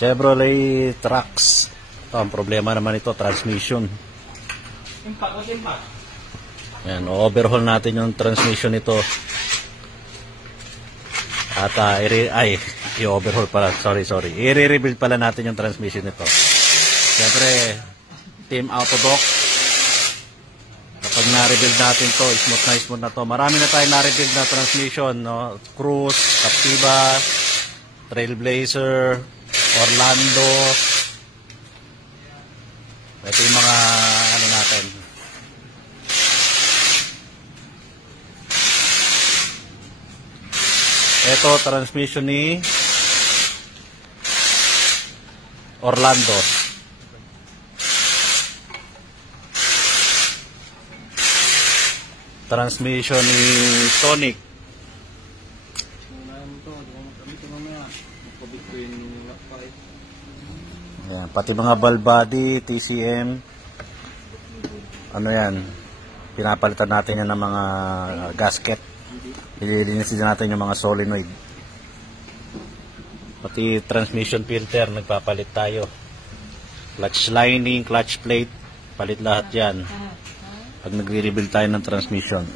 Chevrolet Trax. Ito, ang problema naman ito, transmission. Ayan, overhaul natin yung transmission nito. At i-overhaul pala, sorry. I-rebuild pala natin yung transmission nito. Siyempre, Team Autodoc. Kapag na-rebuild natin to, smooth na to. Marami na tayong na-rebuild na transmission, no? Cruise, Captiva, Trailblazer, Orlando. Ito yung mga ano natin. Ito, transmission ni Orlando. Transmission ni Sonic. Ayan, pati mga valve body, TCM. Ano yan? Pinapalitan natin yan ng mga gasket. Ililinisin natin yung mga solenoid. Pati transmission filter, nagpapalit tayo. Clutch lining, clutch plate, palit lahat yan. Pag nagre-rebuild tayo ng transmission.